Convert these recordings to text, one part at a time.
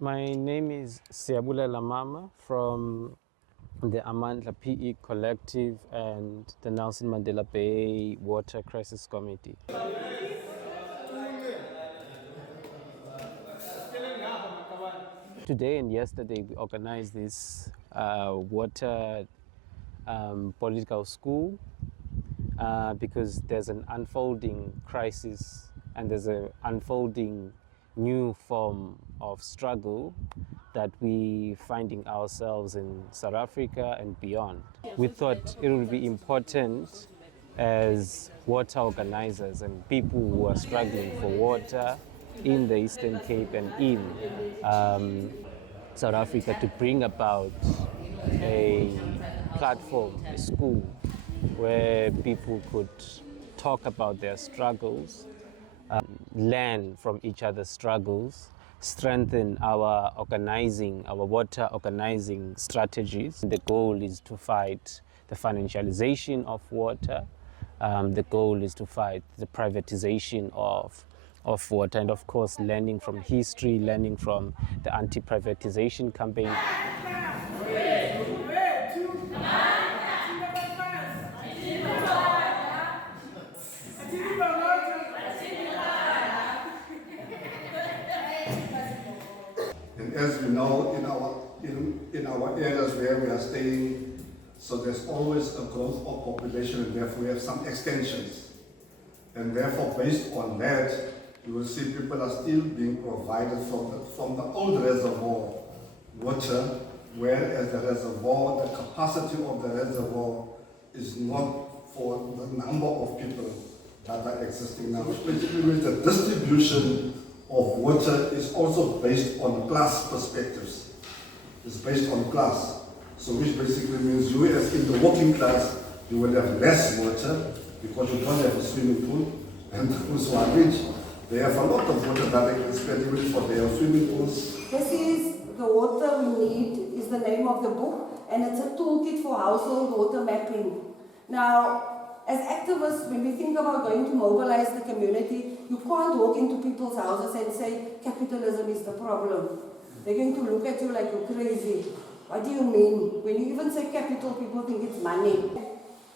My name is Siabulela Mama from the Amandla PE Collective and the Nelson Mandela Bay Water Crisis Committee. Today and yesterday we organized this water political school because there's an unfolding crisis and there's an unfolding new form of struggle that we finding ourselves in South Africa and beyond. We thought it would be important as water organizers and people who are struggling for water in the Eastern Cape and in South Africa to bring about a platform, a school, where people could talk about their struggles, learn from each other's struggles, strengthen our water organizing strategies. The goal is to fight the financialization of water. The goal is to fight the privatization of water, and of course learning from history, learning from the anti-privatization campaign. And as we know, in our areas where we are staying, so there's always a growth of population, and therefore we have some extensions. And therefore, based on that, you will see people are still being provided from the old reservoir water, whereas the reservoir, the capacity of the reservoir is not for the number of people that are existing now, which basically means the distribution of water is also based on class perspectives. It's based on class. So which basically means you as in the working class, you will have less water because you don't have a swimming pool, and those who are rich, they have a lot of water that they can spend even for their swimming pools. This is The Water We Need is the name of the book, and it's a toolkit for household water mapping. Now, as activists, when we think about going to mobilize the community, you can't walk into people's houses and say, capitalism is the problem. They're going to look at you like you're crazy. What do you mean? When you even say capital, people think it's money.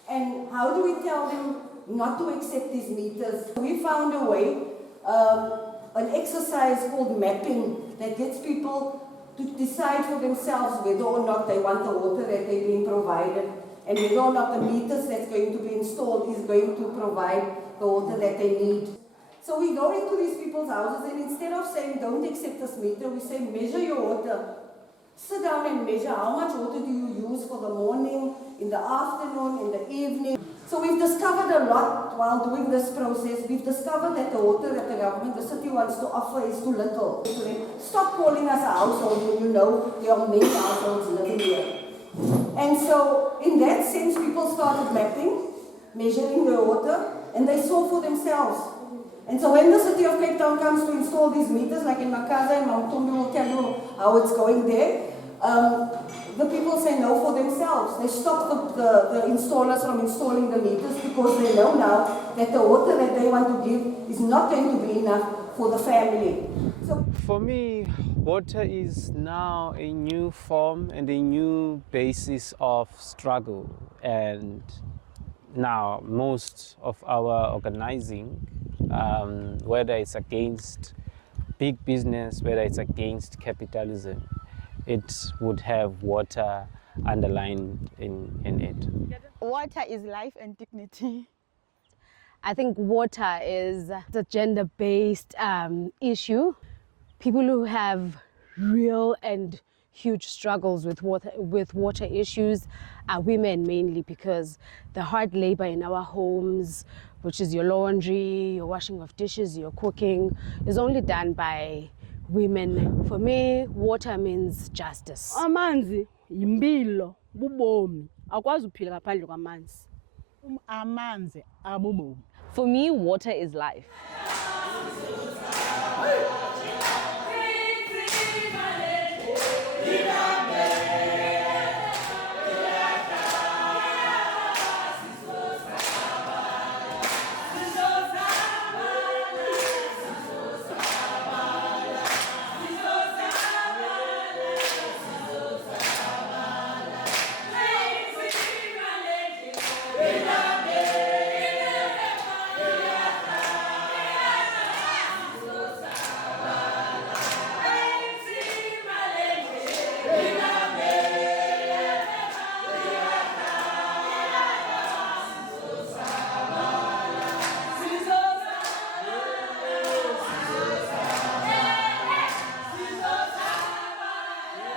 And how do we tell them not to accept these meters? We found a way, an exercise called mapping that gets people to decide for themselves whether or not they want the water that they're being provided, and whether or not the meters that's going to be installed is going to provide the water that they need. So we go into these people's houses, and instead of saying don't accept this meter, we say measure your water. Sit down and measure how much water do you use for the morning, in the afternoon, in the evening. So we've discovered a lot while doing this process. We've discovered that the water that the government, the city wants to offer is too little. Stop calling us a household when you know there are many households living here. And so in that sense, people started mapping, measuring the water, and they saw for themselves. And so when the city of Cape Town comes to install these meters, like in Makhanda and Makhanda will tell you how it's going there, the people say no for themselves. They stop the installers from installing the meters because they know now that the water that they want to give is not going to be enough for the family. So for me, water is now a new form and a new basis of struggle. And now most of our organizing, whether it's against big business, whether it's against capitalism, it would have water underlined in it. Water is life and dignity. I think water is a gender-based issue. People who have real and huge struggles with water issues are women mainly, because the hard labor in our homes, which is your laundry, your washing of dishes, your cooking, is only done by women. For me, water means justice. Amanzi yimpilo, bubomi. Akwazi ukuphila ngaphandle kwamanzi. Amanzi abubomi. For me, water is life. Viva